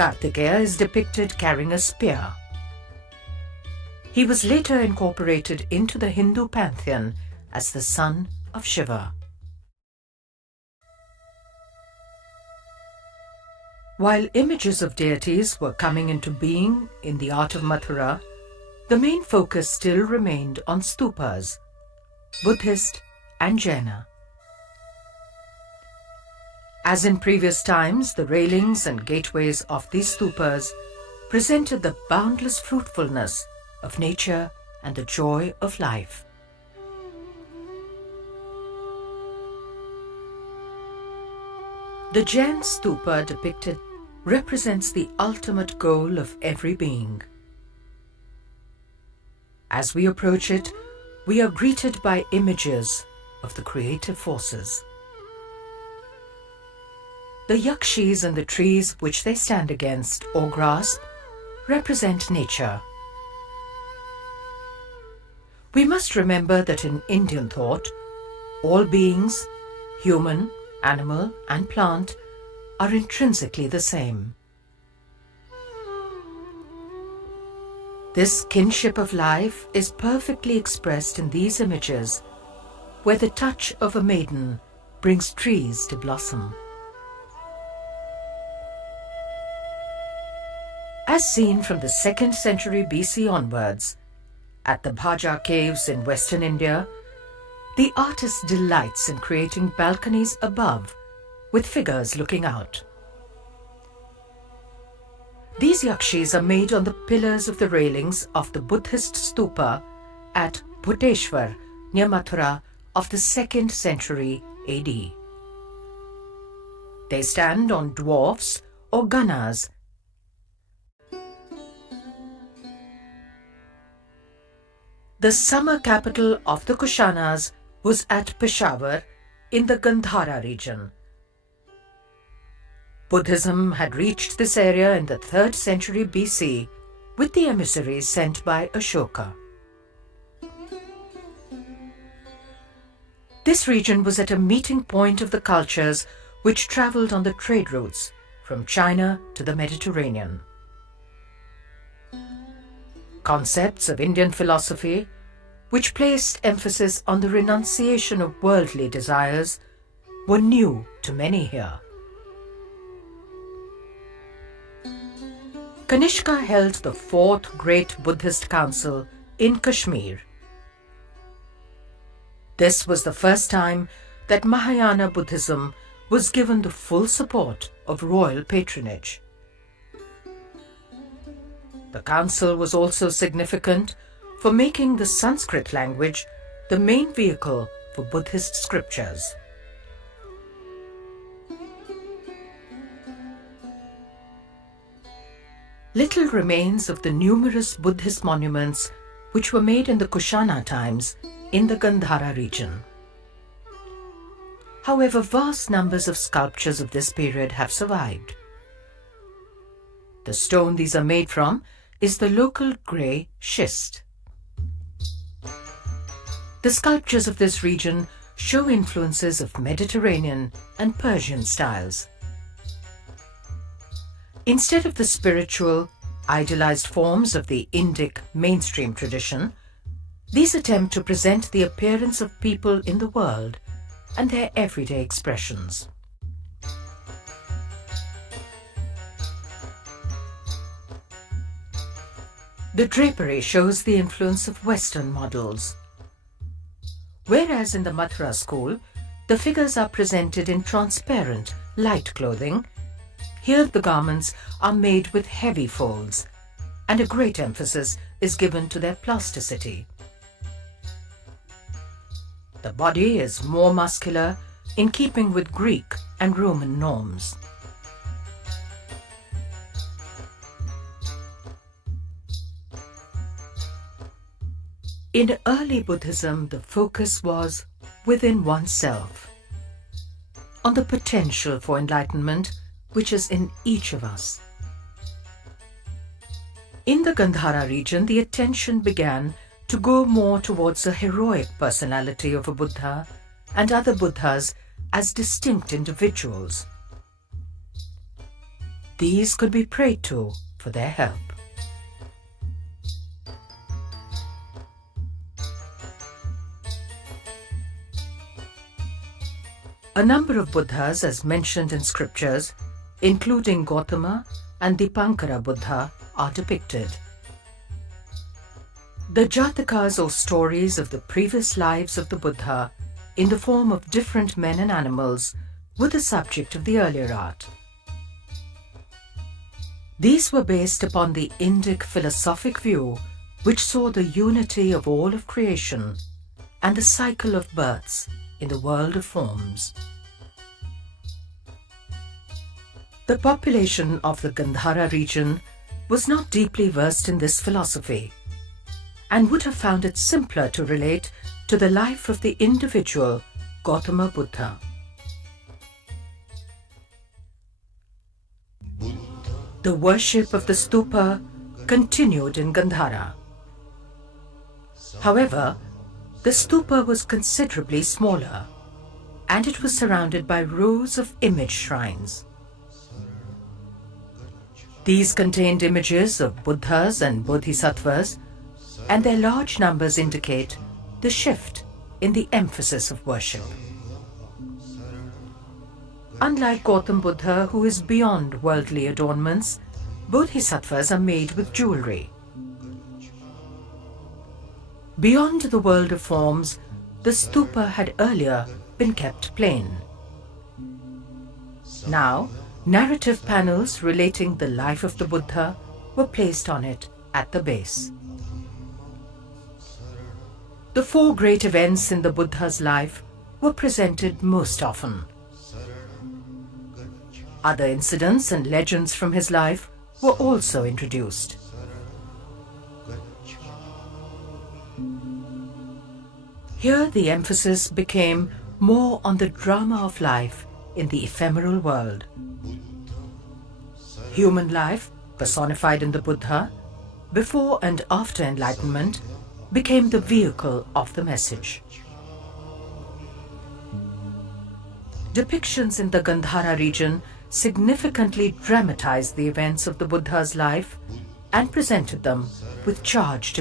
Kartikeya is depicted carrying a spear. He was later incorporated into the Hindu pantheon as the son of Shiva. While images of deities were coming into being in the art of Mathura, the main focus still remained on stupas, Buddhist and Jaina. As in previous times, the railings and gateways of these stupas presented the boundless fruitfulness of nature and the joy of life. The Jain stupa depicted represents the ultimate goal of every being. As we approach it, we are greeted by images of the creative forces. The yakshis and the trees which they stand against or grasp represent nature. We must remember that in Indian thought, all beings, human, animal and plant, are intrinsically the same. This kinship of life is perfectly expressed in these images, where the touch of a maiden brings trees to blossom. As seen from the 2nd century BC onwards, at the Bhaja caves in Western India, the artist delights in creating balconies above with figures looking out. These yakshis are made on the pillars of the railings of the Buddhist stupa at Bhutteshwar near Mathura of the 2nd century AD. They stand on dwarfs or ganas. The summer capital of the Kushanas was at Peshawar in the Gandhara region. Buddhism had reached this area in the 3rd century BC with the emissaries sent by Ashoka. This region was at a meeting point of the cultures which travelled on the trade routes from China to the Mediterranean. Concepts of Indian philosophy, which placed emphasis on the renunciation of worldly desires, were new to many here. Kanishka held the 4th Great Buddhist Council in Kashmir. This was the first time that Mahayana Buddhism was given the full support of royal patronage. The council was also significant for making the Sanskrit language the main vehicle for Buddhist scriptures. Little remains of the numerous Buddhist monuments which were made in the Kushana times in the Gandhara region. However, vast numbers of sculptures of this period have survived. The stone these are made from is the local grey schist. The sculptures of this region show influences of Mediterranean and Persian styles. Instead of the spiritual, idealized forms of the Indic mainstream tradition, these attempt to present the appearance of people in the world and their everyday expressions. The drapery shows the influence of Western models. Whereas in the Mathura school, the figures are presented in transparent, light clothing, here the garments are made with heavy folds, and a great emphasis is given to their plasticity. The body is more muscular, in keeping with Greek and Roman norms. In early Buddhism, the focus was within oneself, on the potential for enlightenment which is in each of us. In the Gandhara region, the attention began to go more towards the heroic personality of a Buddha and other Buddhas as distinct individuals. these could be prayed to for their help. A number of Buddhas, as mentioned in scriptures, including Gautama and Dipankara Buddha, are depicted. The Jatakas, or stories of the previous lives of the Buddha in the form of different men and animals, were the subject of the earlier art. These were based upon the Indic philosophic view, which saw the unity of all of creation and the cycle of births in the world of forms. The population of the Gandhara region was not deeply versed in this philosophy and would have found it simpler to relate to the life of the individual Gautama Buddha. The worship of the stupa continued in Gandhara. However, the stupa was considerably smaller, and it was surrounded by rows of image shrines. These contained images of Buddhas and Bodhisattvas, and their large numbers indicate the shift in the emphasis of worship. Unlike Gautam Buddha, who is beyond worldly adornments, Bodhisattvas are made with jewelry. Beyond the world of forms, the stupa had earlier been kept plain. Now, narrative panels relating the life of the Buddha were placed on it at the base. The four great events in the Buddha's life were presented most often. Other incidents and legends from his life were also introduced. Here the emphasis became more on the drama of life in the ephemeral world. Human life, personified in the Buddha, before and after enlightenment, became the vehicle of the message. Depictions in the Gandhara region significantly dramatized the events of the Buddha's life and presented them with charged